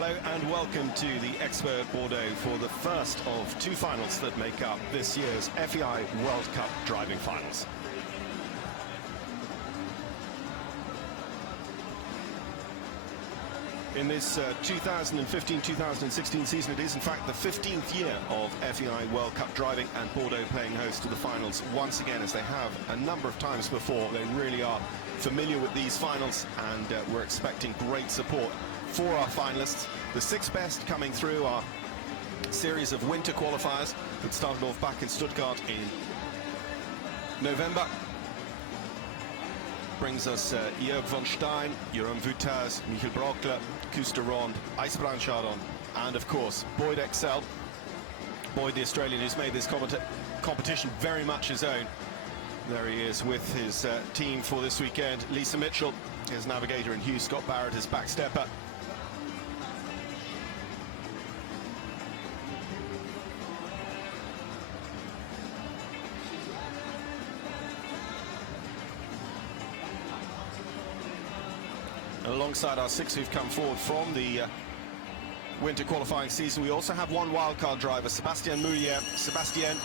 Hello and welcome to the Expo at Bordeaux for the first of two finals that make up this year's FEI World Cup driving finals. In this 2015-2016 season, it is in fact the 15th year of FEI World Cup driving, and Bordeaux playing host to the finals once again, as they have a number of times before. They really are familiar with these finals, and we're expecting great support for our finalists. The six best coming through our series of winter qualifiers that started off back in Stuttgart in November. Brings us Yorin von Stein, Yurren Vuur, Miki, Koos de Ronde, Ijsbrand Chardon, and of course Boyd Exell. Boyd, the Australian, who's made this competition very much his own. There he is with his team for this weekend. Lisa Mitchell, his navigator, and Hugh Scott Barrett, his backstepper. Alongside our six who've come forward from the winter qualifying season, we also have one wildcard driver, Sebastian Muer. Sebastian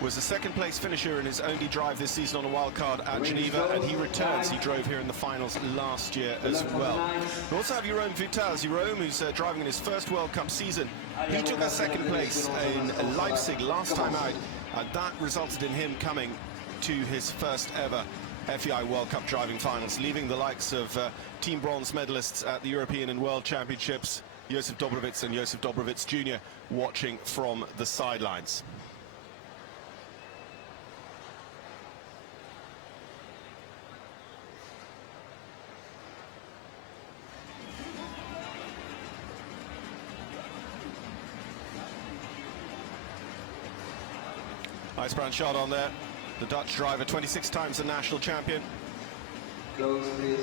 was a second-place finisher in his only drive this season on a wildcard at Geneva, and he returns. He drove here in the finals last year as well. We also have Yurren Vuur, Yurren, who's driving in his first World Cup season. He took a second place in Leipzig last time out, and that resulted in him coming to his first ever FEI World Cup driving finals, leaving the likes of team bronze medalists at the European and World Championships, Josef Dobrowitz and Josef Dobrowitz Jr. watching from the sidelines. Ijsbrand Chardon there, the Dutch driver, 26 times the national champion. Ijsbrand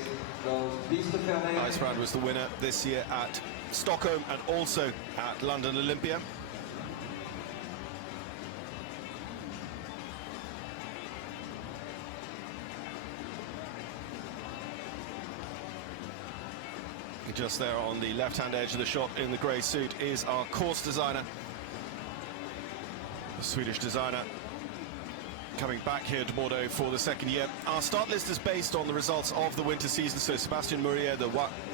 was the winner this year at Stockholm and also at London Olympia. Just there on the left-hand edge of the shot in the grey suit is our course designer, the Swedish designer, coming back here to Bordeaux for the second year. Our start list is based on the results of the winter season, so Sebastian Muer, the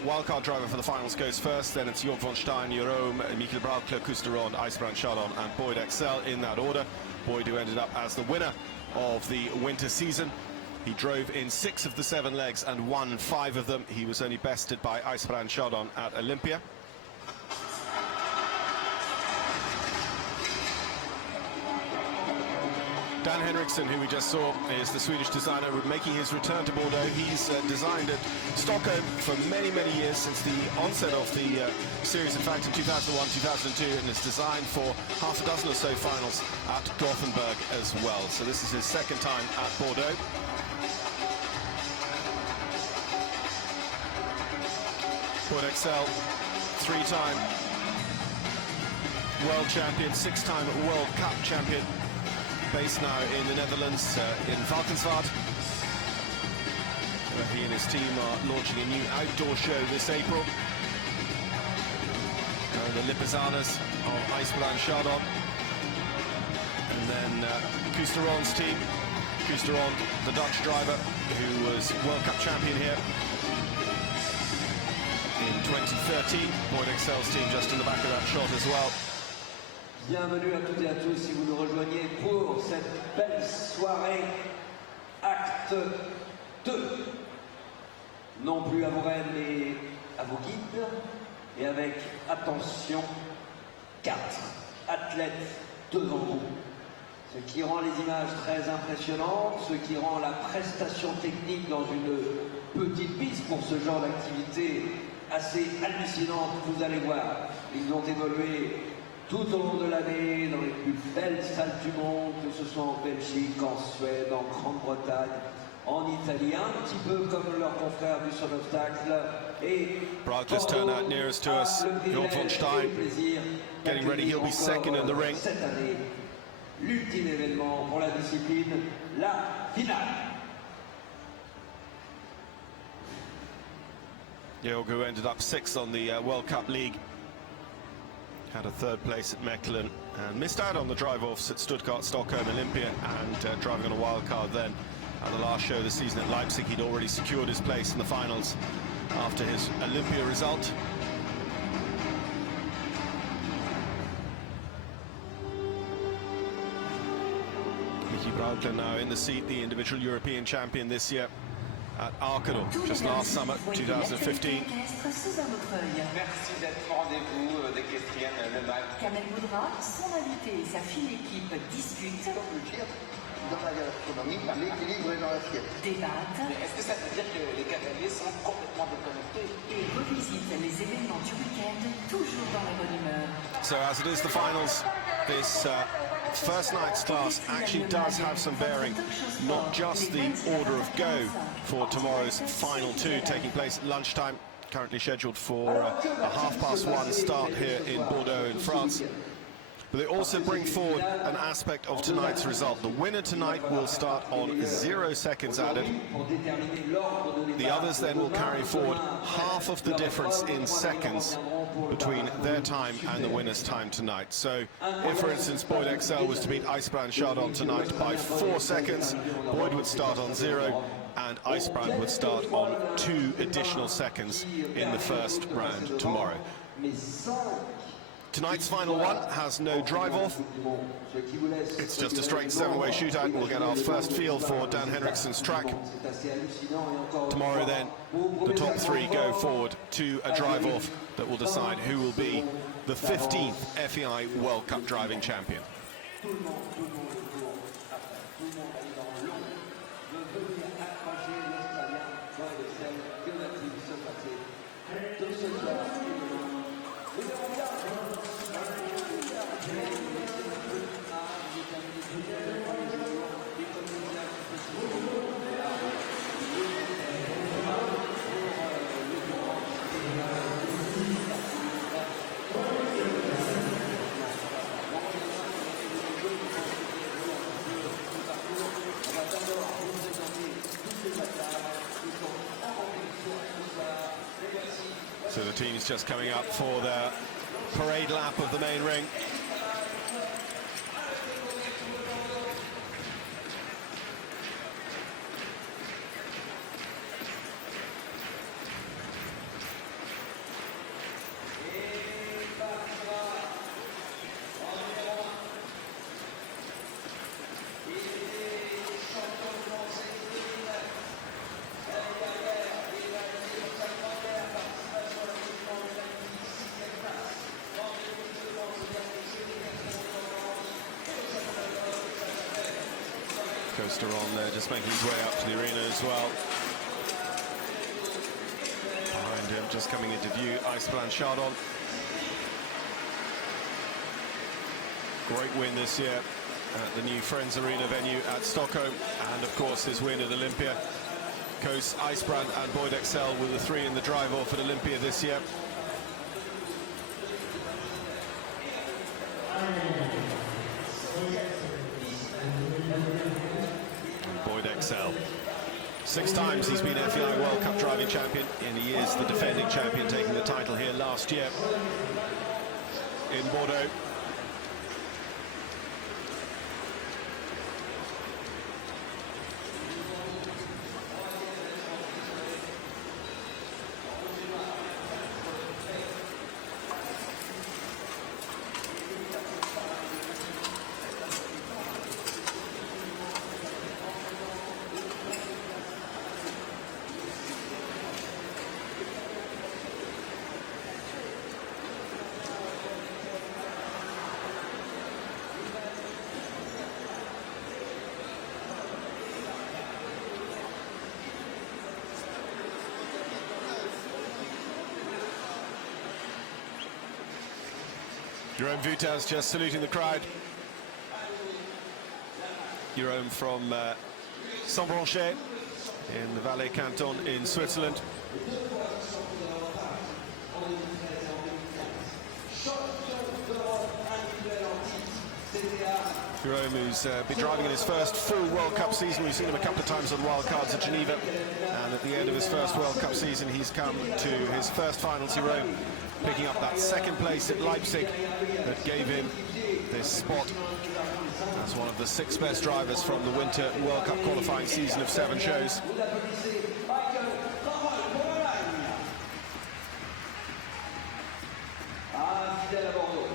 wildcard driver for the finals, goes first. Then it's Yorin von Stein, Yurren, Miki, Koos de Ronde, Ijsbrand Chardon and Boyd Exell in that order. Boyd, who ended up as the winner of the winter season. He drove in 6 of the 7 legs and won 5 of them. He was only bested by Ijsbrand Chardon at Olympia. Dan Henriksson, who we just saw, is the Swedish designer making his return to Bordeaux. He's designed at Stockholm for many, many years, since the onset of the series, in fact, in 2001, 2002, and has designed for half a dozen or so finals at Gothenburg as well. So this is his second time at Bordeaux. Boyd Exell, 3-time world champion, 6-time World Cup champion. Based now in the Netherlands, in Valkenswaard, where he and his team are launching a new outdoor show this April. The Lipizzanas of Ijsbrand Chardon, and then Koos de Ronde's team. Koos de Ronde, the Dutch driver, who was World Cup champion here in 2013. Boyd Exell's team just in the back of that shot as well. Bienvenue à toutes et à tous si vous nous rejoignez pour cette belle soirée acte 2. Non plus à vos rênes mais à vos guides, et avec attention 4 athlètes devant vous. Ce qui rend les images très impressionnantes, ce qui rend la prestation technique dans une petite piste pour ce genre d'activité assez hallucinante. Vous allez voir, ils ont évolué tout au long de l'année, dans les plus belles salles du monde, que ce soit en Belgique, en Suède, en Grande-Bretagne, en Italie, un petit peu comme leurs confrères du son obstacle. Et brightest turnout nearest to us, Yorin von Stein, getting ready, he'll be second in the ring. Cette année, l'ultime événement pour la discipline, la finale. Yorin, who ended up 6th on the World Cup League had a third place at Mechelen and missed out on the drive-offs at Stuttgart, Stockholm, Olympia, and driving on a wild card then. At the last show this season at Leipzig, he'd already secured his place in the finals after his Olympia result. Miki now in the seat, the individual European champion this year at Arkado, just last summer, 2015. Merci d'être au rendez-vous d'Equestrienne Le Mal. Kamel Boudra, son invité et sa fine équipe discutent, dans la gastronomie, l'équilibre est dans l'assiette. débattent Est-ce que ça veut dire que les cavaliers sont complètement déconnectés? et revisitent les événements du week-end, toujours dans la bonne humeur. So as it is the finals, this first night's class actually does have some bearing, not just the order of go for tomorrow's final two, taking place at lunchtime, currently scheduled for a 1:30 start here in Bordeaux in France. But they also bring forward an aspect of tonight's result. The winner tonight will start on 0 seconds added. The others then will carry forward half of the difference in seconds between their time and the winner's time tonight. So if, for instance, Boyd Exell was to beat Ijsbrand Chardon tonight by 4 seconds, Boyd would start on 0 and Ijsbrand would start on 2 additional seconds in the first round tomorrow. Tonight's final one has no drive-off. It's just a straight 7-way shootout. We'll get our first feel for Dan Henriksen's track. Tomorrow then, the top 3 go forward to a drive-off that will decide who will be the 15th FEI World Cup driving champion. So the team's just coming up for their parade lap of the main ring. Koos de Ronde there, just making his way up to the arena as well. Behind him, just coming into view, Ijsbrand Chardon. Great win this year at the new Friends Arena venue at Stockholm, and of course his win at Olympia. Koos, Ijsbrand and Boyd Exell were the 3 in the drive-off at Olympia this year. Boyd Exell, 6 times he's been FEI World Cup driving champion, and he is the defending champion, taking the title here last year in Bordeaux. Yurren Vuur just saluting the crowd. Yurren from Saint-Blanchet in the Valais Canton in Switzerland. Yurren, who's been driving in his first full World Cup season. We've seen him a couple of times on wildcards at Geneva, and at the end of his first World Cup season, he's come to his first finals in Rome, picking up that second place at Leipzig that gave him this spot as one of the 6 best drivers from the Winter World Cup qualifying season of 7 shows. Fidèle à Bordeaux,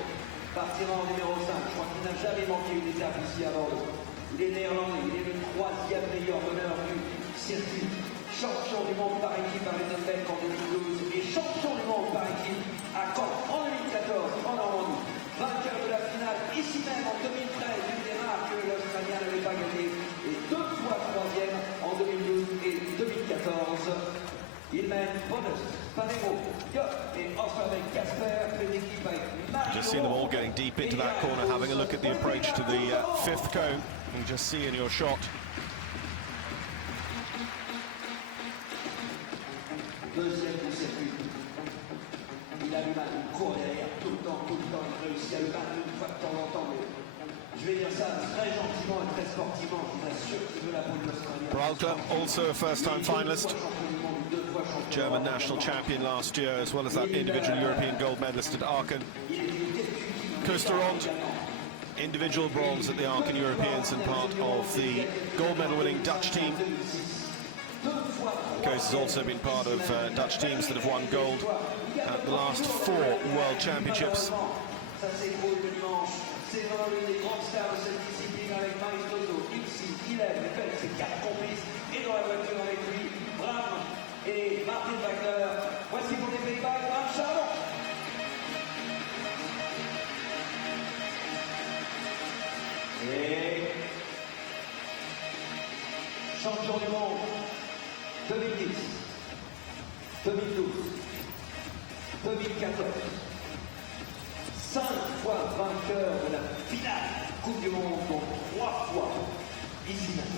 partira en numéro 5, je crois qu'il n'a jamais manqué une étape ici à Bordeaux. Il est néerlandais, il est le 3e meilleur meneur du circuit, champion du monde par équipe à Rennenbeck en 2012 et champion du monde par équipe à Caen en 2014 en Normandie. Vainqueur de la finale ici même en 2013, une des rares que l'Australien n'avait pas gagné, et 2 fois 3e en 2012 et 2014. Il mène Bonus, Panero, Yop et enfin avec Casper, fait équipe avec Mario. Just seen them all getting deep into that corner, having a look at the approach to the 5th cone. You just see in your shot. Deuxième du circuit. Il a du mal, il court derrière tout le temps, il réussit à le battre une fois de temps en temps, mais je vais dire ça très gentiment et très sportivement, je vous assure qu'il veut la peau de l'Australien. Bralke, also a first-time finalist, German national champion last year, as well as that individual European gold medalist at Aachen. Koos de Ronde, individual bronze at the Aachen Europeans and part of the gold medal winning Dutch team. Koos has also been part of Dutch teams that have won gold at the last 4 World Championships. Et Martin Wagner, voici pour les Pays-Bas, Ijsbrand Chardon. Et champion du monde 2010, 2012, 2014, 5 fois vainqueur de la finale Coupe du Monde, donc 3 fois ici même.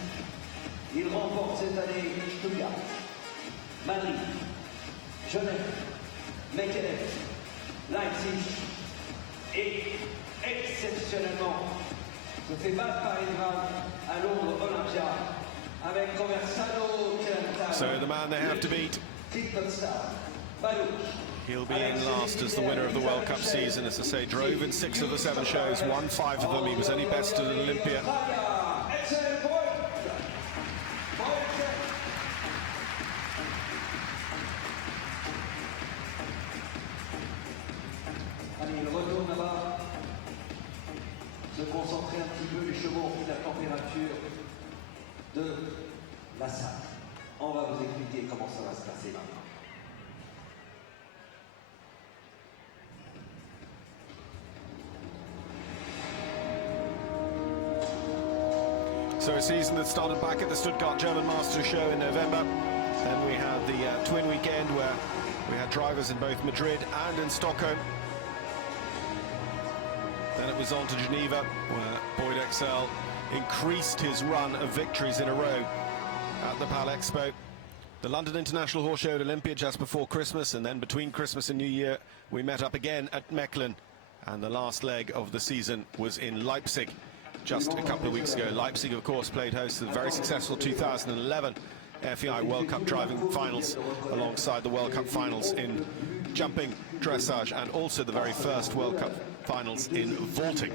Il remporte cette année Stuttgart, Madrid, Genève, Mechelen, Leipzig et exceptionnellement se fait battre par Ijsbrand à Londres Olympia avec Conversano. So the man they have to beat. He'll be in last as the winner of the World Cup season. As I say, drove in 6 of the 7 shows, won 5 of them. He was only best at Olympia. Se concentrer un petit peu, les chevaux ont pris la température de la salle. On va vous expliquer comment ça va se passer maintenant. So a season that started back at the Stuttgart German Masters show in November. Then we had the twin weekend where we had drivers in both Madrid and in Stockholm. Then it was on to Geneva, where Boyd Exell increased his run of victories in a row at the Pal Expo. The London International Horse Show at Olympia just before Christmas, and then between Christmas and New Year we met up again at Mechelen, and the last leg of the season was in Leipzig just a couple of weeks ago. Leipzig, of course, played host to the very successful 2011 FEI World Cup driving finals, alongside the World Cup finals in jumping, dressage, and also the very first World Cup finals in vaulting.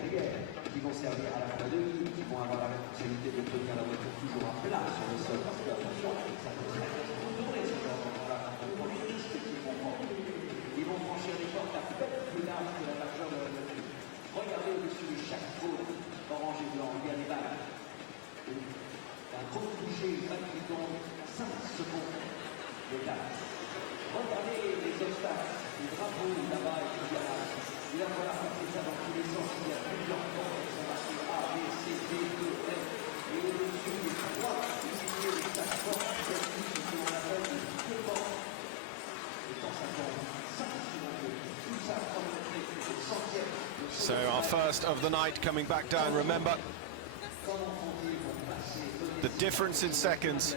So our first of the night coming back down. Remember, the difference in seconds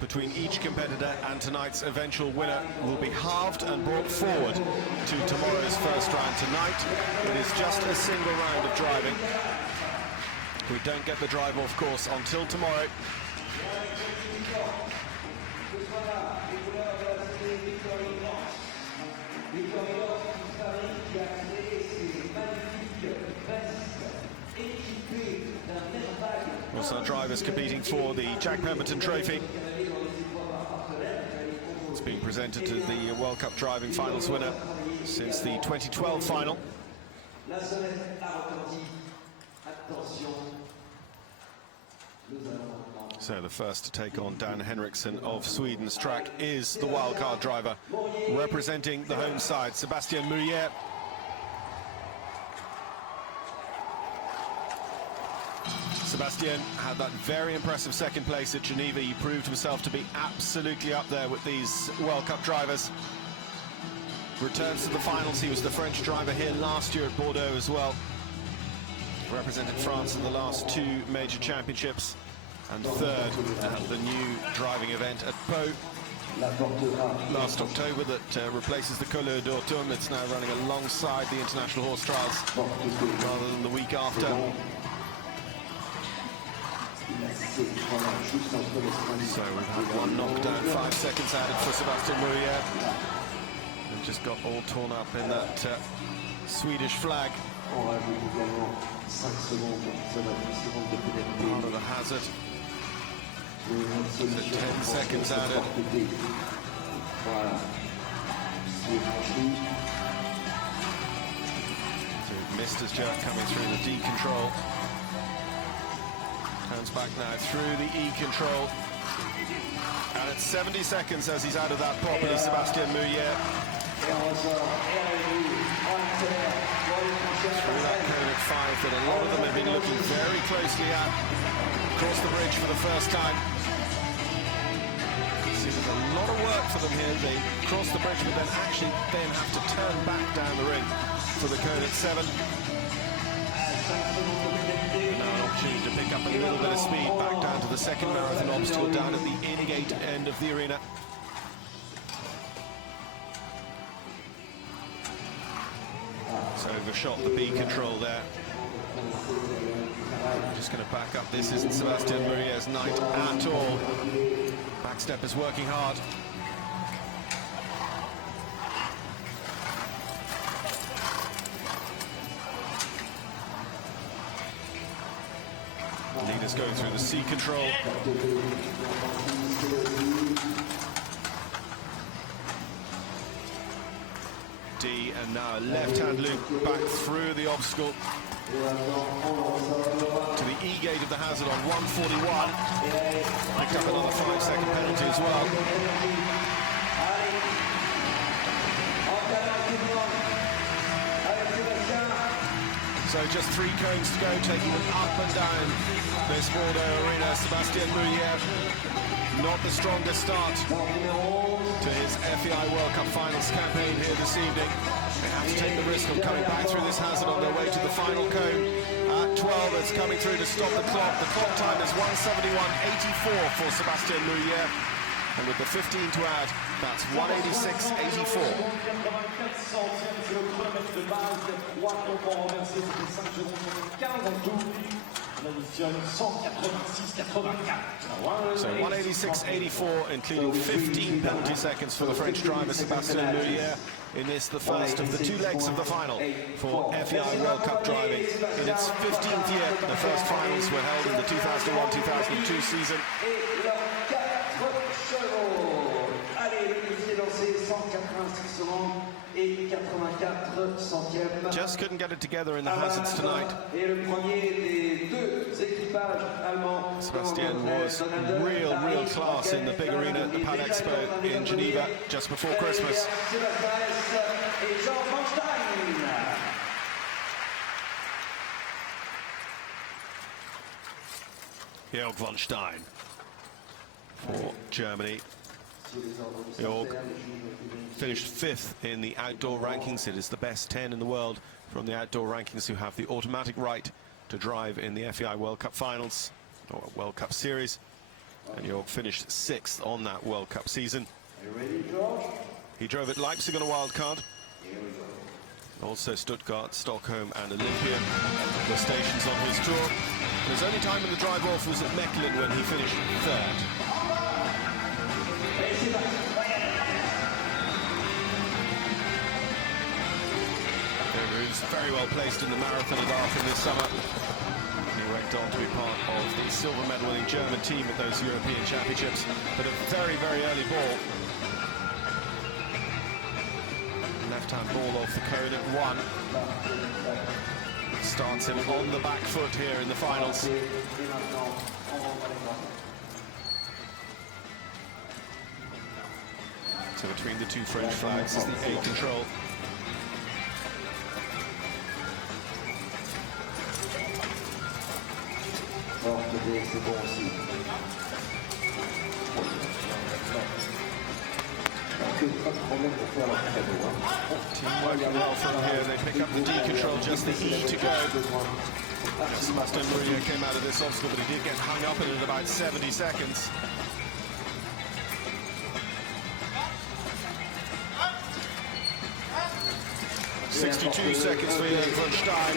between each competitor and tonight's eventual winner will be halved and brought forward to tomorrow's first round. Tonight it is just a single round of driving. We don't get the drive off course until tomorrow. Also drivers competing for the Jack Pemberton Trophy. It's been presented to the World Cup driving finals winner since the 2012 final. So the first to take on Dan Henriksson of Sweden's track is the wildcard driver representing the home side, Sebastian Muer. Sebastian had that very impressive second place at Geneva. He proved himself to be absolutely up there with these World Cup drivers. Returns to the finals. He was the French driver here last year at Bordeaux as well. Represented France in the last two major championships. And third at the new driving event at Pau last October that replaces the Couleur d'Automne. It's now running alongside the International Horse Trials rather than the week after. So we've had one knockdown, 5 seconds added for Sebastian Muer. They've just got all torn up in that Swedish flag. Part of the hazard. So 10 seconds added. So missed his jerk coming through the D control. Turns back now through the E control. And it's 70 seconds as he's out of that properly, Sebastian Muer. Through that cone at 5 that a lot of them have been looking very closely at. Across the bridge for the first time. See, there's a lot of work for them here. They cross the bridge, but then actually have to turn back down the ring for the cone at 7. Now an opportunity to pick up a little bit of speed back down to the second marathon obstacle down at the in-gate end of the arena. So overshot the B control there. Just going to back up. This isn't Sebastian Muer's night at all. Backstep is working hard. Leaders going through the C control. D, and now a left-hand loop back through the obstacle to the E gate of the hazard on 141. Picked up another 5-second penalty as well. So just 3 cones to go, taking them up and down this Bordeaux arena. Sebastian Muer, not the strongest start to his FEI World Cup Finals campaign here this evening. They have to take the risk of coming back through this hazard on their way to the final cone. At 12, it's coming through to stop the clock. The clock time is 1:71.84 for Sebastian Muer. And with the 15 to add, that's 1:86.84. So 1:86.84, including 15 penalty seconds for the French driver Sebastian Muer in this, the first of the 2 legs of the final for FEI World Cup driving. In its 15th year, the first finals were held in the 2001-2002 season. Just couldn't get it together in the hazards tonight. Sebastian was real class in the big arena at the Pal Expo in Geneva just before Christmas. Yorin von Stein for Germany. Jörg finished 5th in the outdoor rankings. It is the best 10 in the world from the outdoor rankings who have the automatic right to drive in the FEI World Cup Finals or World Cup Series. And Jörg finished 6th on that World Cup season. He drove at Leipzig on a wildcard. Also Stuttgart, Stockholm and Olympia, the stations on his tour. His only time in the drive-off was at Mechlin when he finished 3rd. Who's very well placed in the marathon at Aachen this summer. He went went on to be part of the silver medal winning German team at those European Championships. But a very, very early ball. Left-hand ball off the cone at 1. Starts him on the back foot here in the finals. So between the two French flags is the A control. Team working well from here. They pick up the D control, just the E to go. Sebastian Muer came out of this obstacle, but he did get hung up in it at about 70 seconds. .62 seconds for Yorin von Stein.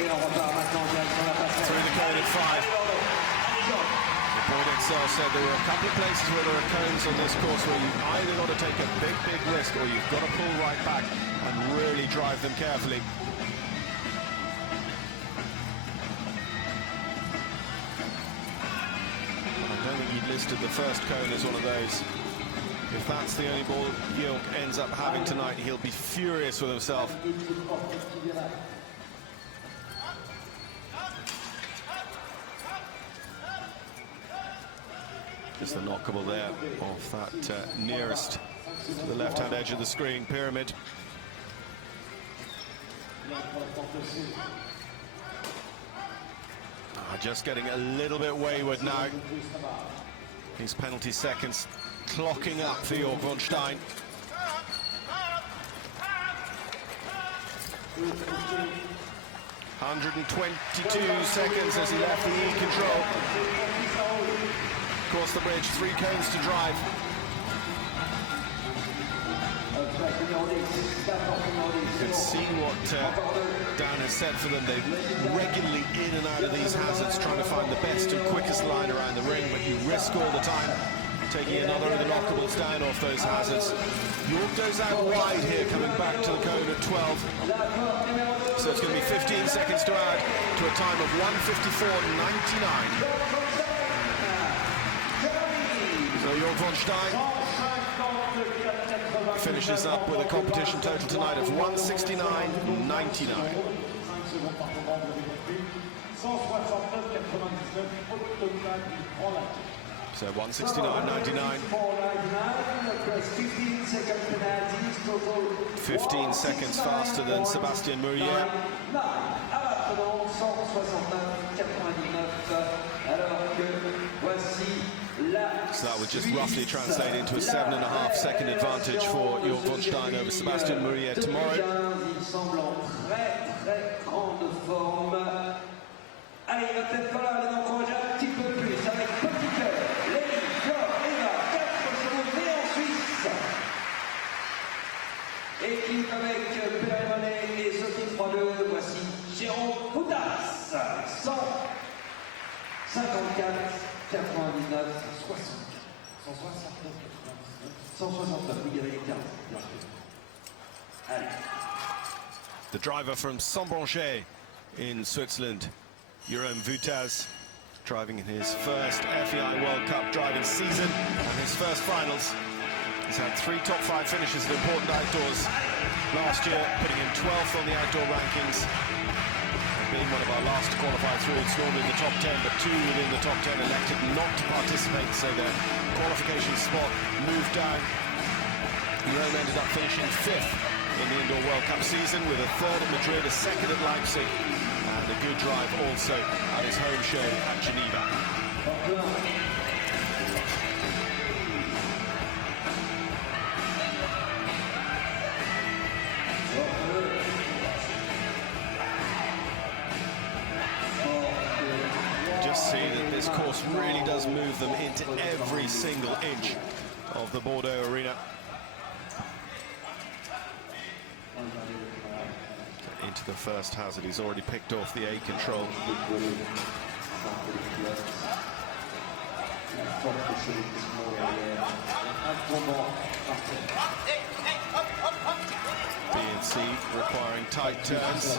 Through the cone at 5. Exell said there were a couple of places where there are cones on this course where you've either got to take a big risk or you've got to pull right back and really drive them carefully. I don't think he listed the first cone as one of those. If that's the only ball Yorin ends up having tonight, he'll be furious with himself. Just the knockable there off that nearest to the left-hand edge of the screen, pyramid. Just getting a little bit wayward now. These penalty seconds clocking up for Yorin von Stein. .122 seconds as he left the E control. Across the bridge, 3 cones to drive. You can see what Dan has said for them. They're regularly in and out of these hazards, trying to find the best and quickest line around the ring, but you risk all the time taking another of the knockables down off those hazards. York goes out wide here, coming back to the cone at 12. So it's going to be 15 seconds to add to a time of 1:54.99. So Yorin von Stein finishes up with a competition total tonight of 1:69.99. So 1:69.99. 15 seconds faster than Sebastian Muer. So that would just roughly translate into a 7.5 second advantage for Yorin von Stein over Sebastian Muer tomorrow. Allez, il va peut-être falloir l'encourager un petit peu plus avec Petit Cœur, Lévi, Flore, Eva, 4 chevaux nés en Suisse. Équipe avec Pérez Monet et Sophie 3-2. Voici Yurren Vuur, 154, 99, 169, il y avait les 15. Allez. The driver from Saint-Branché in Switzerland, Yurren Vuur, driving in his first FEI World Cup driving season and his first finals. He's had 3 top 5 finishes at important outdoors last year, putting him 12th on the outdoor rankings. Being one of our last to qualify through, it's normally in the top 10, but 2 within the top 10 elected not to participate, so their qualification spot moved down. Yurren ended up finishing 5th in the Indoor World Cup season, with a 3rd at Madrid, a 2nd at Leipzig, and a good drive also at his home show at Geneva. Just see that this course really does move them into every single inch of the Bordeaux arena. Into the first hazard, he's already picked off the A control. B and C requiring tight turns.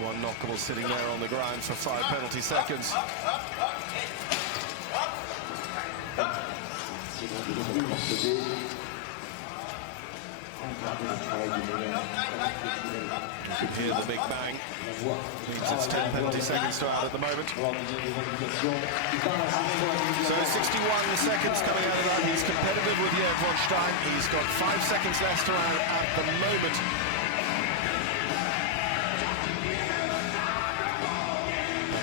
One knockable sitting there on the ground for 5 penalty seconds. You can hear the big bang. Means it's 10 penalty seconds to add at the moment. So 61 seconds coming out of that. He's competitive with Yorin von Stein. He's got 5 seconds left to add at the moment.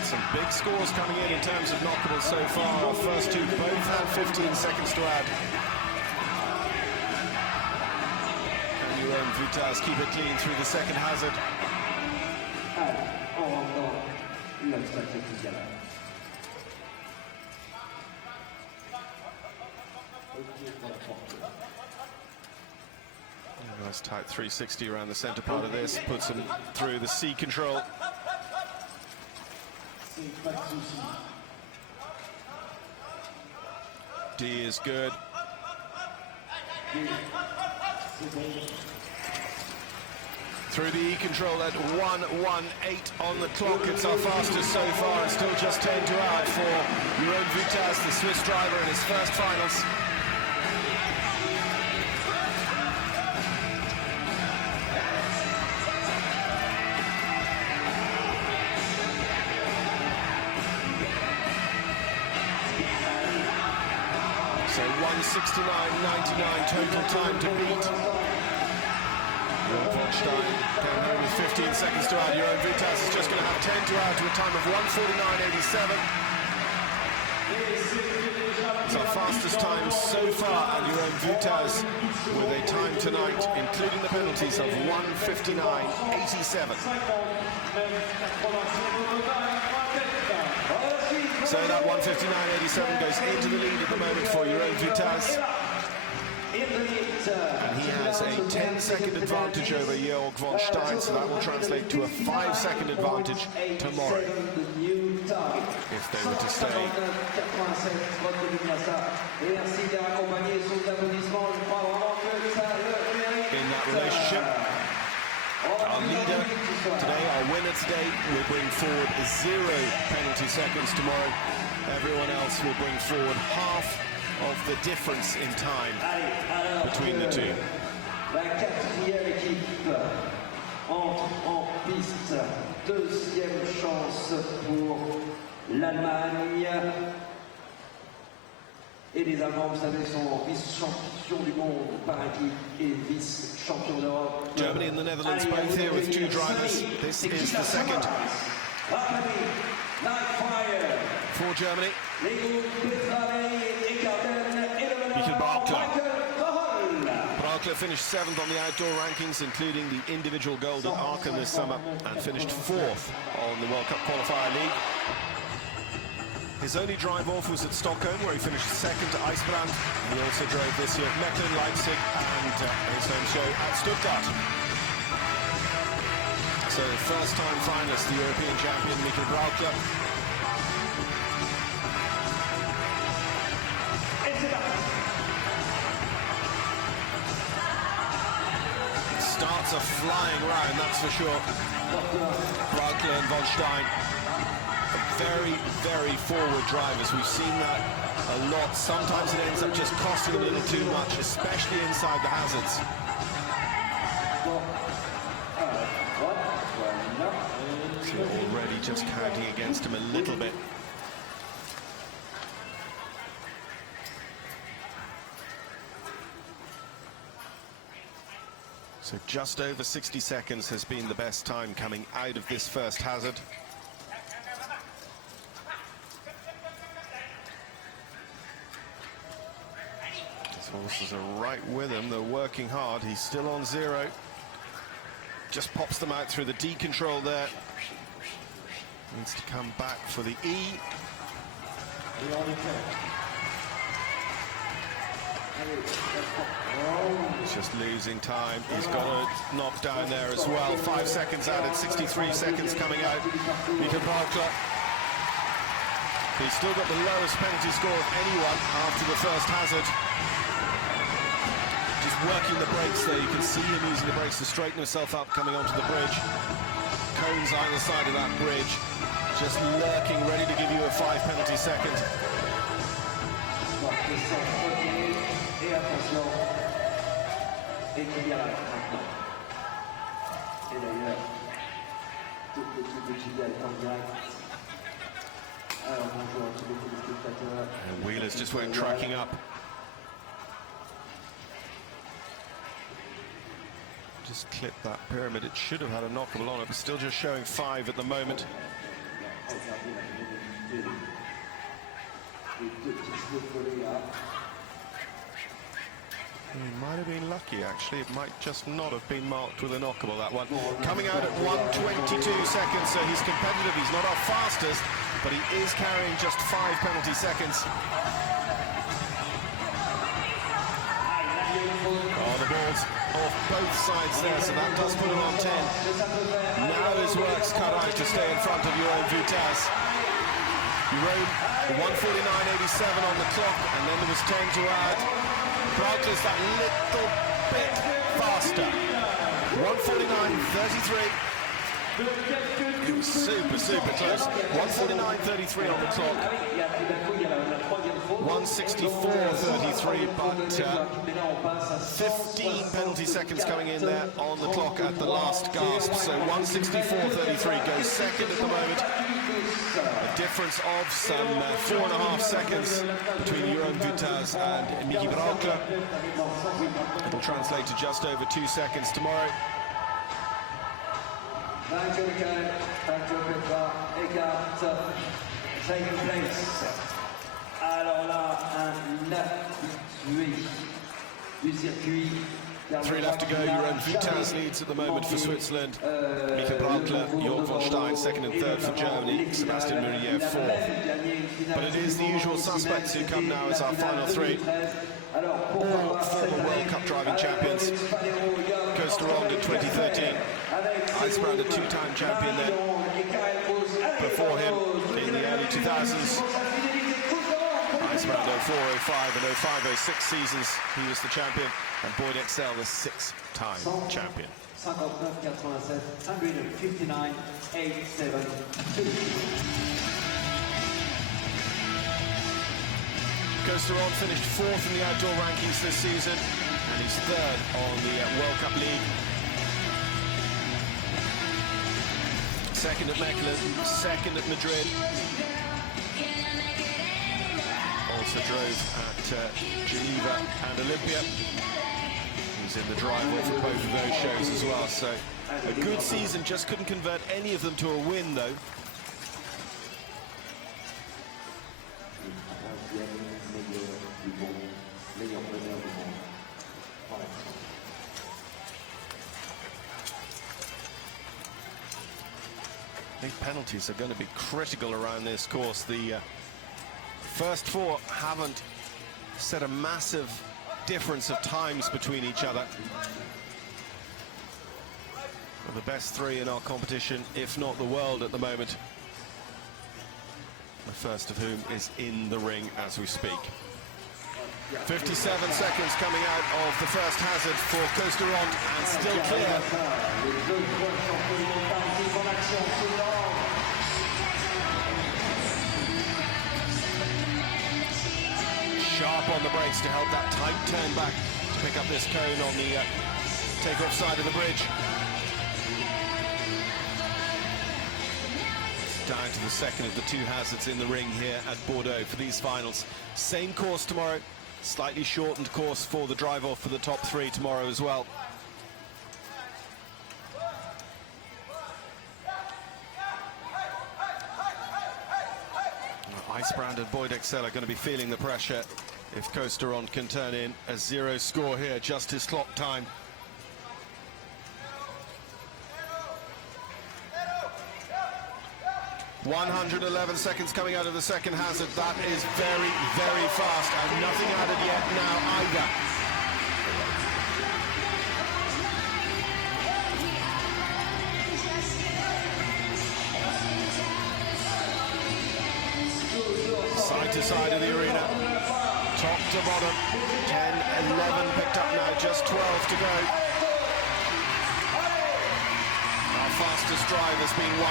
Some big scores coming in terms of knockables so far. Our first two both had 15 seconds to add. Can Yurren Vuur keep it clean through the second hazard? Nice tight 360 around the centre part of this. Puts him through the C control. D is good. Through the E control at 1:18 on the clock. It's our fastest so far, and still just 10 to add for Yurren Vuur, the Swiss driver, in his first finals. So 1:69.99 total time to beat. Yorin von Stein going home with 15 seconds to add. Yurren Vuur is just going to have 10 to add to a time of 1:49.87. It's our fastest time so far, and Yurren Vuur with a time tonight, including the penalties, of 1:59.87. So that 1:59.87 goes into the lead at the moment for Yurren Vuur. And he has a 10-second advantage over Yorin von Stein, so that will translate to a 5-second advantage tomorrow if they were to stay in that relationship. Our leader today, our winner today, will bring forward 0 penalty seconds tomorrow. Everyone else will bring forward half of the difference in time between the two. La quatrième équipe entre en piste. Deuxième chance pour l'Allemagne. Et les Allemands, vous savez, sont vice-champions du monde par équipe et vice-champions d'Europe. Germany and the Netherlands both here with 2 drivers. This is the second for Germany. Barkler finished 7th on the outdoor rankings, including the individual gold at Aachen this summer, and finished 4th on the World Cup Qualifier League. His only drive-off was at Stockholm, where he finished 2nd to Ijsbrand. He also drove this year at Mechlin, Leipzig, and his home show at Stuttgart. So, first-time finalist, the European champion, Miki. Starts a flying round, that's for sure. Barkler and von Stein, very, very forward drivers. We've seen that a lot. Sometimes it ends up just costing a little too much, especially inside the hazards. So already just counting against him a little bit. So just over 60 seconds has been the best time coming out of this first hazard. His horses are right with him, they're working hard, he's still on 0. Just pops them out through the D control there. Needs to come back for the E. He's just losing time. He's got a knock down there as well. 5 seconds added, 63 seconds coming out. Miki Barkler. He's still got the lowest penalty score of anyone after the first hazard. Just working the brakes there. You can see him using the brakes to straighten himself up coming onto the bridge. cones either side of that bridge, just lurking, ready to give you a 5 penalty second. Et attention, et qui arrive maintenant. Et d'ailleurs, toute l'équipe de Chili est en direct. Alors bonjour à tous les téléspectateurs. And Wheeler's just went tracking up. Just clipped that pyramid. It should have had a knockable on it, but still just showing 5 at the moment. He might have been lucky, actually. It might just not have been marked with a knockable, that one. Coming out at 1:22 seconds, so he's competitive. He's not our fastest, but he is carrying just 5 penalty seconds. Oh, the ball's off both sides there, so that does put him on 10. Now his work's cut out to stay in front of Yurren Vuur. Yurren, 1:49.87 on the clock, and then there was 10 to add. Broughtler's that little bit faster. 1:49.33. It was super close. 1:49.33 on the clock. 1:64.33, but 15 penalty seconds coming in there on the clock at the last gasp. So 1:64.33 goes second at the moment. A difference of some 4.5 seconds between Yurren Vuur and Miki Broughtler. It'll translate to just over 2 seconds tomorrow. Alors là, un appui du circuit. 3 left to go. Yurren Vuur leads at the moment for Switzerland. Miki Broughtler, Yorin von Stein, second and third for Germany. Sebastian Muer, fourth. But it is the usual suspects who come now as our final 3. All former World Cup driving champions. Koos de Ronde in 2013. Ijsbrand, a 2-time champion then. Before him, in the early 2000s. Ijsbrand 04-05 and 05-06 seasons, he was the champion. And Boyd Exell, the 6-time champion. 59-87, 59-872. Koos de Ronde finished 4th in the outdoor rankings this season, and he's 3rd on the World Cup League. 2nd at Mechelen, 2nd at Madrid. Also drove at Geneva and Olympia. He's in the drive for both of those shows as well, so a good season, just couldn't convert any of them to a win though. I think penalties are going to be critical around this course. The first 4 haven't set a massive difference of times between each other. Well, the best 3 in our competition, if not the world at the moment. The first of whom is in the ring as we speak. 57 seconds coming out of the first hazard for Koos de Ronde, and still clear. Sharp on the brakes to help that tight turn back to pick up this cone on the takeoff side of the bridge. Down to the second of the 2 hazards in the ring here at Bordeaux for these finals. Same course tomorrow, slightly shortened course for the drive-off for the top 3 tomorrow as well. Ijsbrand and Boyd Exell are going to be feeling the pressure if Koos de Ronde can turn in a 0 score here, just his clock time. .111 seconds coming out of the second hazard. That is very, very fast, and nothing added yet now either. Side to side of the arena, top to bottom, 10, 11 picked up now, just 12 to go. Our fastest drivers, being 1:49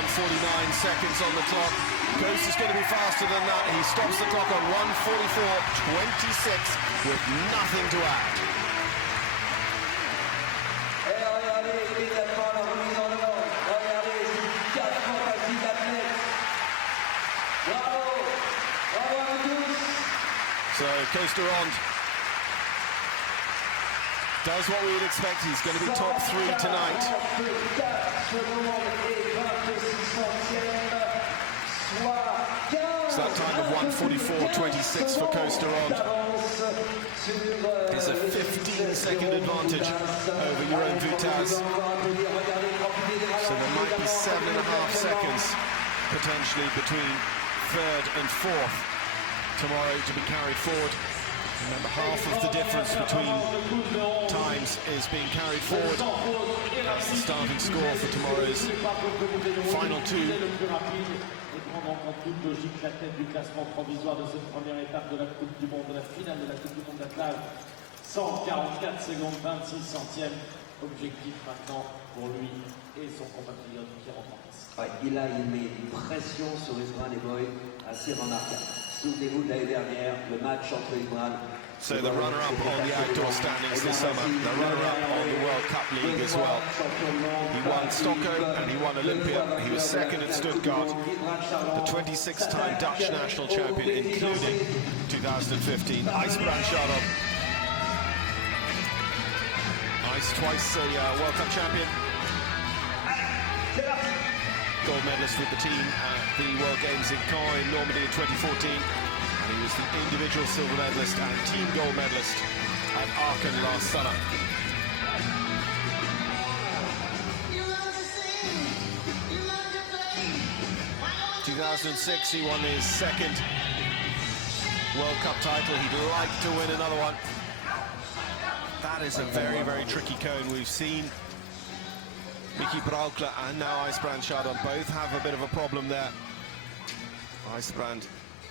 seconds on the clock. Koos is going to be faster than that. He stops the clock on 1:44.26 with nothing to add. Et regardez immédiatement la remise en ordre. Regardez ces 4 fantastiques athlètes. Bravo! Bravo à vous tous! So Koos de Ronde does what we would expect. He's going to be top 3 tonight. So that time of 1:44.26 for Koos de Ronde is a 15-second advantage over Yurren Vuur. So there might be 7.5 seconds potentially between third and fourth tomorrow to be carried forward. Remember, half of the difference between times is being carried forward. That's the starting score for tomorrow's final two. En toute logique, la tête du classement provisoire de cette première étape de la Coupe du Monde, de la finale de la Coupe du Monde d'athlète. 144 secondes, 26 centièmes. Objectif maintenant pour lui et son compatriote qui rentre en piste. Ouais, il met une pression sur Ijsbrand et Boy assez remarquable. Souvenez-vous de l'année dernière, le match entre Ijsbrand. So the runner-up on the outdoor standings this summer, the runner-up on the World Cup League as well. He won Stockholm and he won Olympia. He was second at Stuttgart, the 26th-time Dutch national champion, including 2015. Ijsbrand Chardon. Twice a World Cup champion. Gold medalist with the team at the World Games in Caen in Normandy in 2014. And he was the individual silver medalist and team gold medalist at Aachen last summer. In 2006, he won his second World Cup title. He'd like to win another one. That is a very, very tricky cone. We've seen Miki and now Ijsbrand Chardon both have a bit of a problem there. Ijsbrand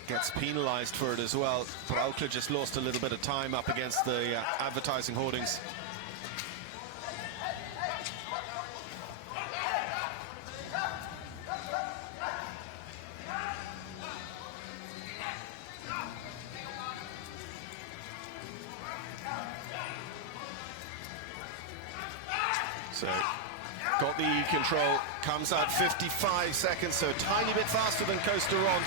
gets penalised for it as well. Braukler just lost a little bit of time up against the advertising hoardings. So, got the control, comes out 55 seconds, so a tiny bit faster than Koos de Ronde,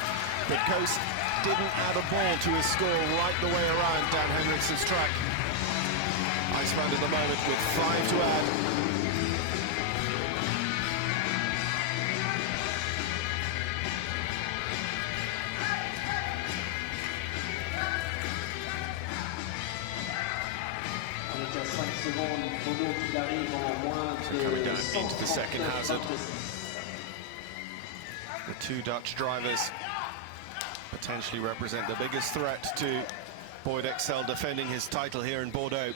but Koos didn't add a ball to his score right the way around Dan Henriksen's track. Ijsbrand at the moment with 5 to add. Coming down into the second hazard. The two Dutch drivers potentially represent the biggest threat to Boyd Exell defending his title here in Bordeaux.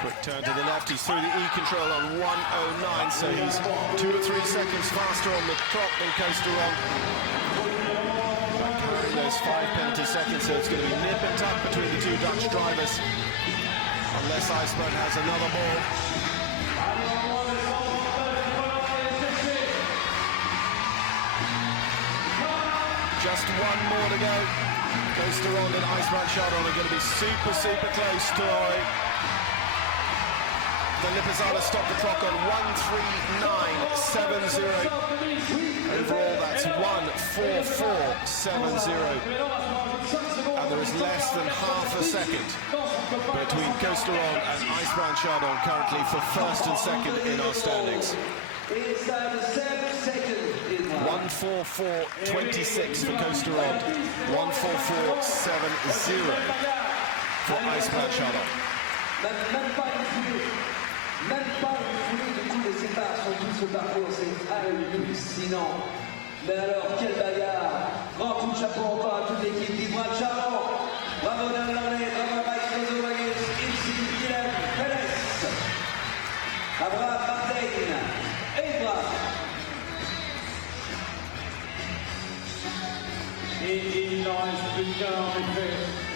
Quick turn to the left, he's through the E-control on 1:09, so he's 2 or 3 seconds faster on the clock than Koos de Ronde. Carrying those 5 penalty seconds, so it's going to be nip and tuck between the two Dutch drivers, unless Ijsbrand has another ball. Just one more to go. Koos de Ronde and Ijsbrand Chardon are going to be super, super close to the Lipizzaner stopped the clock on 1:39.70. Overall, that's 1:44.70. And there is less than half a second between Koos de Ronde and Ijsbrand Chardon currently for first and second in our standings. 1:44.26 for Koos de Ronde, 1:44.70 for Ijsbrand Chardon. Même pas une foulée de tous les séparts sur tout ce parcours, c'est hallucinant. Mais alors, quelle bagarre! Grand coup de chapeau encore à toute l'équipe d'Yurren Vuur. Bravo Danlane, bravo Mike Rozoyes, ici Yurren Vuur. Abraham Martin, Ijsbrand.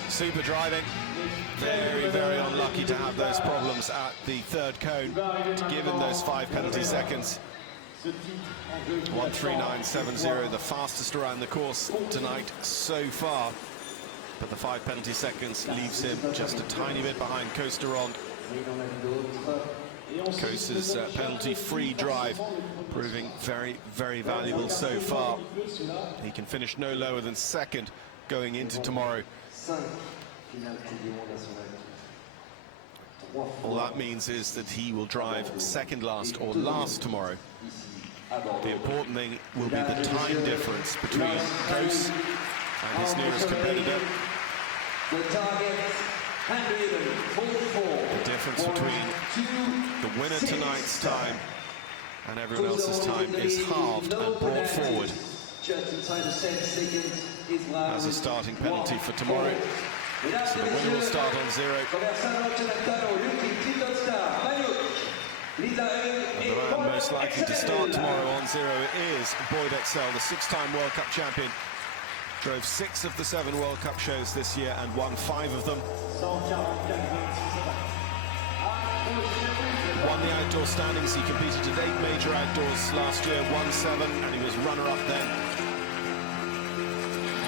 Super driving. Very, very unlucky to have those problems at the third cone to give him those 5 penalty seconds. 1:39.70, the fastest around the course tonight so far. But the 5 penalty seconds leaves him just a tiny bit behind Koos de Ronde. Koos's penalty-free drive proving very, very valuable so far. He can finish no lower than second going into tomorrow. All that means is that he will drive second last or last tomorrow. The important thing will be the time difference between Koos and his nearest competitor. The difference between the winner tonight's time and everyone else's time is halved and brought forward as a starting penalty for tomorrow. So the winner will start on 0. And the man most likely to start tomorrow on 0 is Exell, the 6-time World Cup champion. Drove 6 of the 7 World Cup shows this year and won 5 of them. Won the outdoor standings. He competed at 8 major outdoors last year, won 7, and he was runner-up then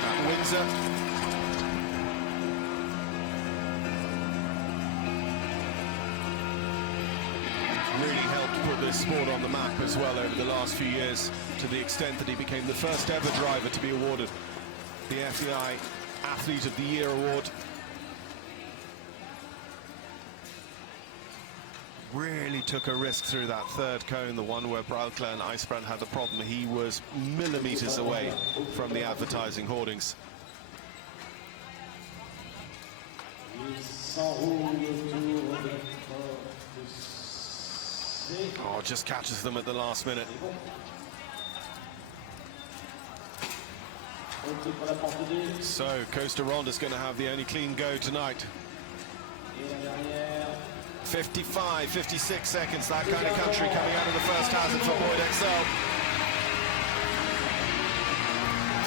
at Windsor. Really helped put this sport on the map as well over the last few years, to the extent that he became the first ever driver to be awarded the FEI Athlete of the Year award. Really took a risk through that third cone, the one where Braukler and Ijsbrand had the problem. He was millimeters away from the advertising hoardings. Oh, just catches them at the last minute. So, Koos de Ronde is going to have the only clean go tonight. 55, 56 seconds, that kind of country coming out of the first hazard for Exell.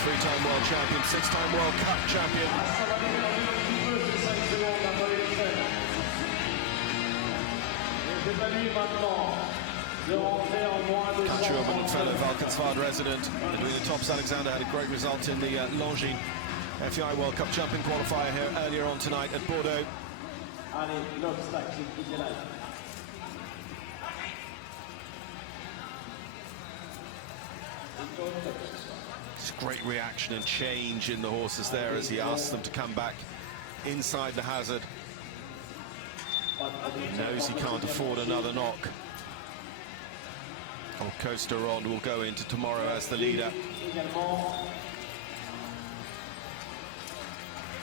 3-time world champion, 6-time World Cup champion. Country woman and fellow Valkenswaard resident, and doing the tops. Alexander had a great result in the Longines FEI World Cup jumping qualifier here earlier on tonight at Bordeaux. It's great reaction and change in the horses there as he asks them to come back inside the hazard. He knows he can't afford another knock. Oh, Koos de Ronde will go into tomorrow as the leader.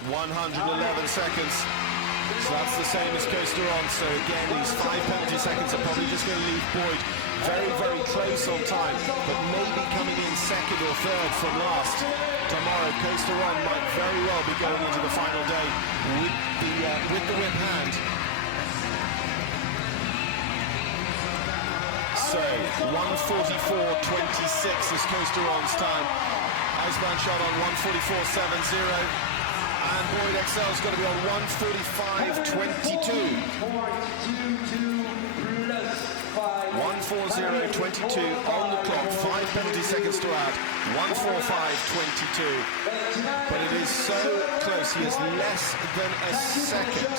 111 seconds. So that's the same as Koos de Ronde. So again, these 5 penalty seconds are probably just going to leave Boyd very, very close on time, but maybe coming in second or third from last. Tomorrow, Koos de Ronde might very well be going into the final day with the whip hand. So 1:44.26 is Koos de Ronde's time. Ijsbrand Chardon 1:44.70. And Exell's going to be on 1:45.22. 1:40.22 on the clock, 5 penalty seconds to add, 1:45.22. But it is so close, he is less than a second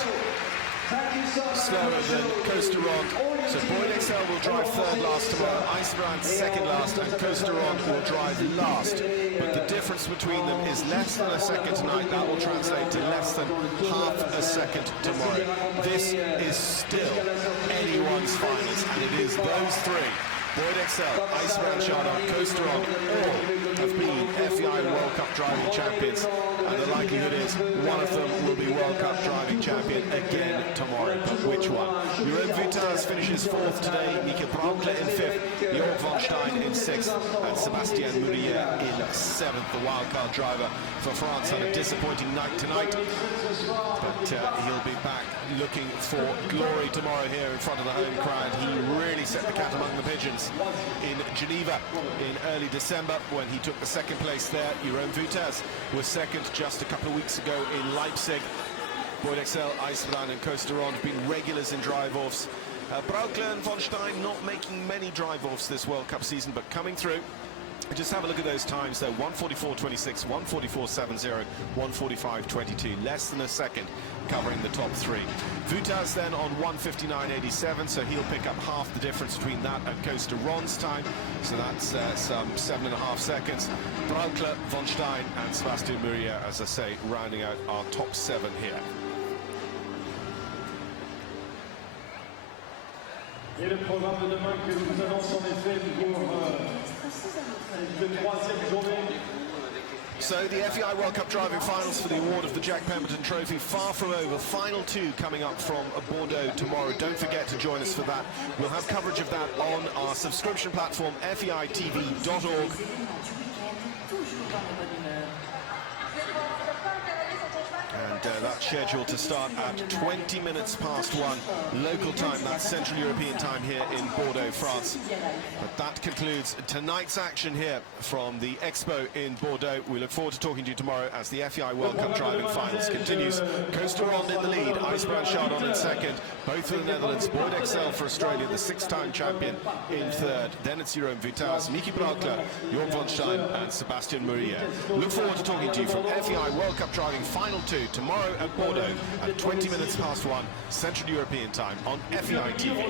slower than Koos de Ronde. So Exell will drive third last tomorrow, Ijsbrand second last, and Koos de Ronde will drive last. But the difference between them is less than a second tonight. That will translate to less than half a second tomorrow. This is still anyone's finals, and it is those three, Exell, Ijsbrand Chardon, Koos de Ronde, all have been FEI World Cup driving champions, and the likelihood is one of them will be World Cup driving champion again tomorrow. But which one? Yurren Vuur finishes 4th today, Miki in 5th, Yorin von Stein in 6th, and Sebastian Muer in 7th. The wildcard driver for France had a disappointing night tonight, but he'll be back looking for glory tomorrow here in front of the home crowd. He really already set the cat among the pigeons in Geneva in early December when he took the second place there. Yurren Vuur was second just a couple of weeks ago in Leipzig. Exell, Ijsbrand and Koos de Ronde being regulars in drive-offs. Yurren von Stein not making many drive-offs this World Cup season, but coming through. Just have a look at those times there, 1:44.26, 1:44.70, 1:45.22, less than a second covering the top three. Vuur's then on 1:59.87, so he'll pick up half the difference between that and Koos de Ronde's time, so that's some 7.5 seconds. Yurren von Stein and Sebastian Muer, as I say, rounding out our top 7 here. Et le programme de demain que nous annonçons en effet pour la troisième journée. So the FEI World Cup driving finals for the award of the Jack Pemberton Trophy far from over. Final 2 coming up from Bordeaux tomorrow. Don't forget to join us for that. We'll have coverage of that on our subscription platform feitv.org. And that's scheduled to start at 20 minutes past 1 local time. That's Central European time here in Bordeaux, France. But that concludes tonight's action here from the Expo in Bordeaux. We look forward to talking to you tomorrow as the FEI World Cup driving finals continues. Koos de Ronde in the lead, Ijsbrand Chardon in second, both for the Netherlands. Exell for Australia, the 6-time champion, in third. Then it's Yurren Vuur, Miki, Yorin von Stein and Sebastian Muer. Look forward to talking to you from FEI World Cup driving final 2 tomorrow at Bordeaux at 20 minutes past 1 Central European time on FEI TV.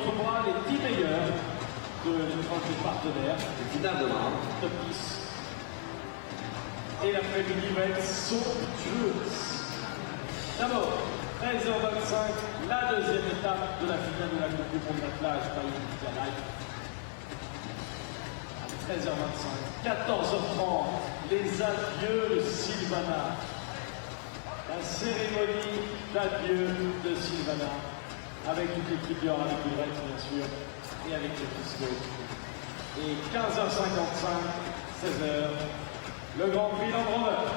Et l'après-midi va être somptueuse. D'abord, 13h25, la deuxième étape de la finale de la Coupe du Monde d'attelage par Yurren Vuur. À 13h25, 14h30, les adieux de Silvana. La cérémonie d'adieu de Silvana, avec toute l'équipe Yorin Vuur, bien sûr, et avec les pistots. Et 15h55, 16h, le Grand Prix Land Rover.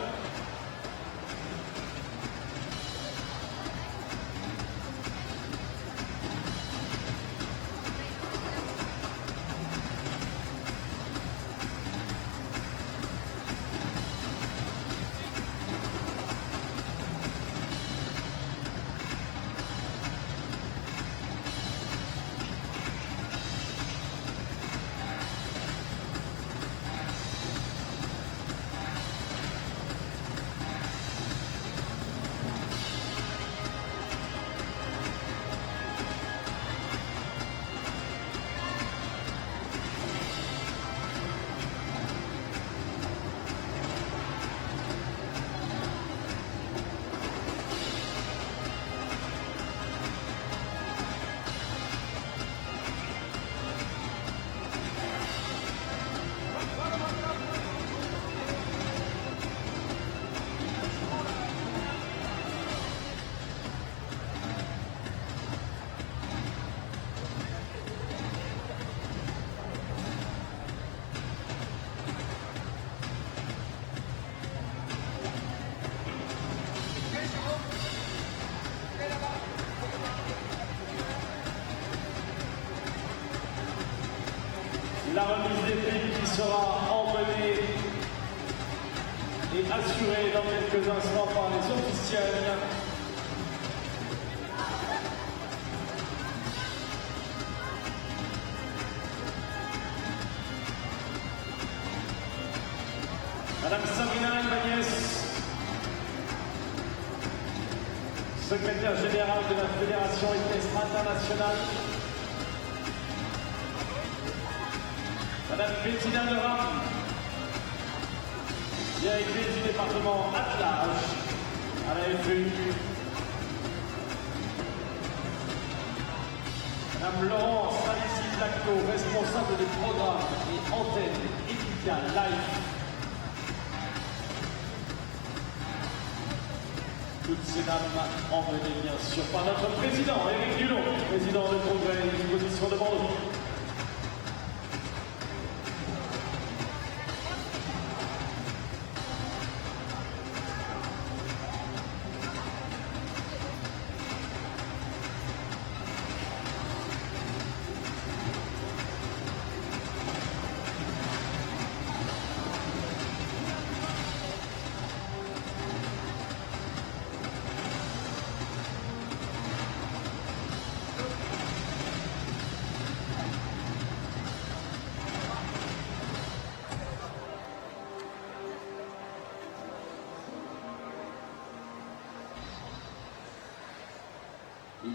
La remise des prix qui sera emmenée et assurée dans quelques instants par les officiels. Madame Sabrina Ibanez, secrétaire générale de la Fédération équestre internationale. Madame Bettina Leram, directrice du département attelage à la FEI. Madame Laurence Alessi-Lacto, responsable des programmes et antennes éditoriales live. Toutes ces dames emmenées bien sûr par notre président, Éric Dulon, président du Congrès et l'exposition de Bordeaux.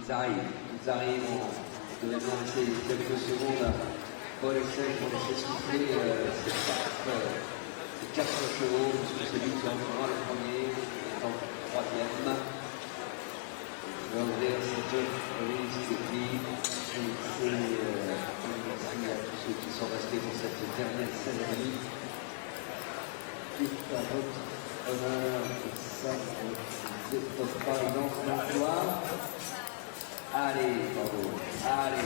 ils arrivent, on devait bien rester quelques secondes. Paul Exell pour laisser souffler ses 4 chevaux, parce que c'est lui qui entrera le premier, dans le troisième. Il va ouvrir cette remise et puis merci à tous ceux qui sont restés pour cette dernière cérémonie. Tout à votre honneur, et ça ne dépose pas dans l'emploi. Allez, Bordeaux, allez.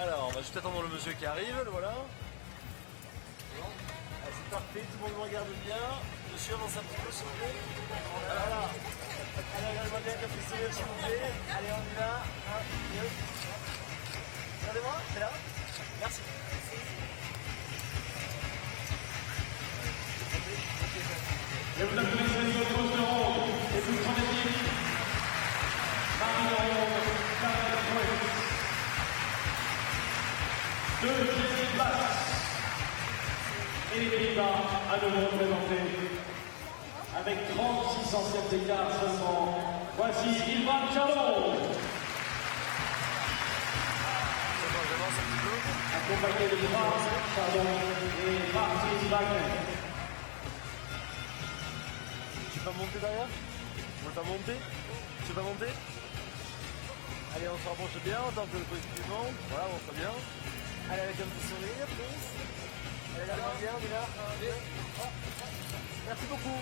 Alors, on va juste attendre le monsieur qui arrive, le voilà. Ah, c'est parfait, tout le monde me regarde bien. Monsieur, avance un petit peu, s'il vous plaît. Voilà. Allez, regardez-moi bien, café sourire, s'il vous plaît. Allez, on y va. 1, 2. Regardez-moi, c'est là. Merci. Et vous applaudissez le Koos de Ronde et toute son équipe. Deuxième place. Et les Pays-Bas à nouveau représentés avec 36 centièmes d'écart seulement. Voici Ijsbrand Chardon. Accompagné de Ijsbrand Chardon et Martin Wagner. Tu vas monter derrière? On va monter? Tu vas monter? Allez, on se rapproche bien, on tente le positivement. Voilà, on sera bien. Allez, avec un petit sourire, please. Allez, là, bien, on est là. 1, 2. Oh. Merci beaucoup.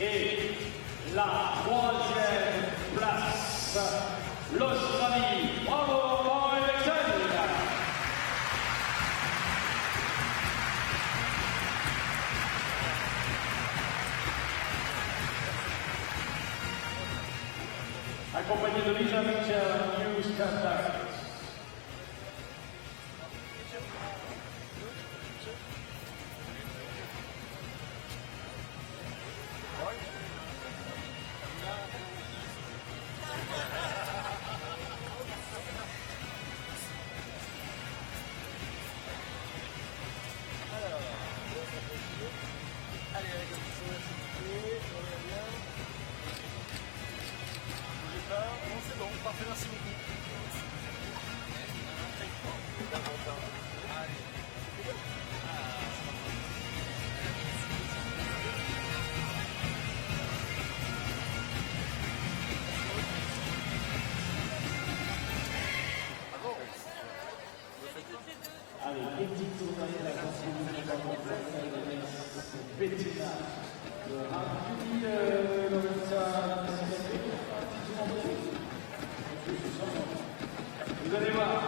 Et la troisième place, l'Australie. Bravo pour Exell. Accompagné de Lisa Mitchell, News Contact. Allez, petit tour de la contribution complète, Bettina, vous allez voir.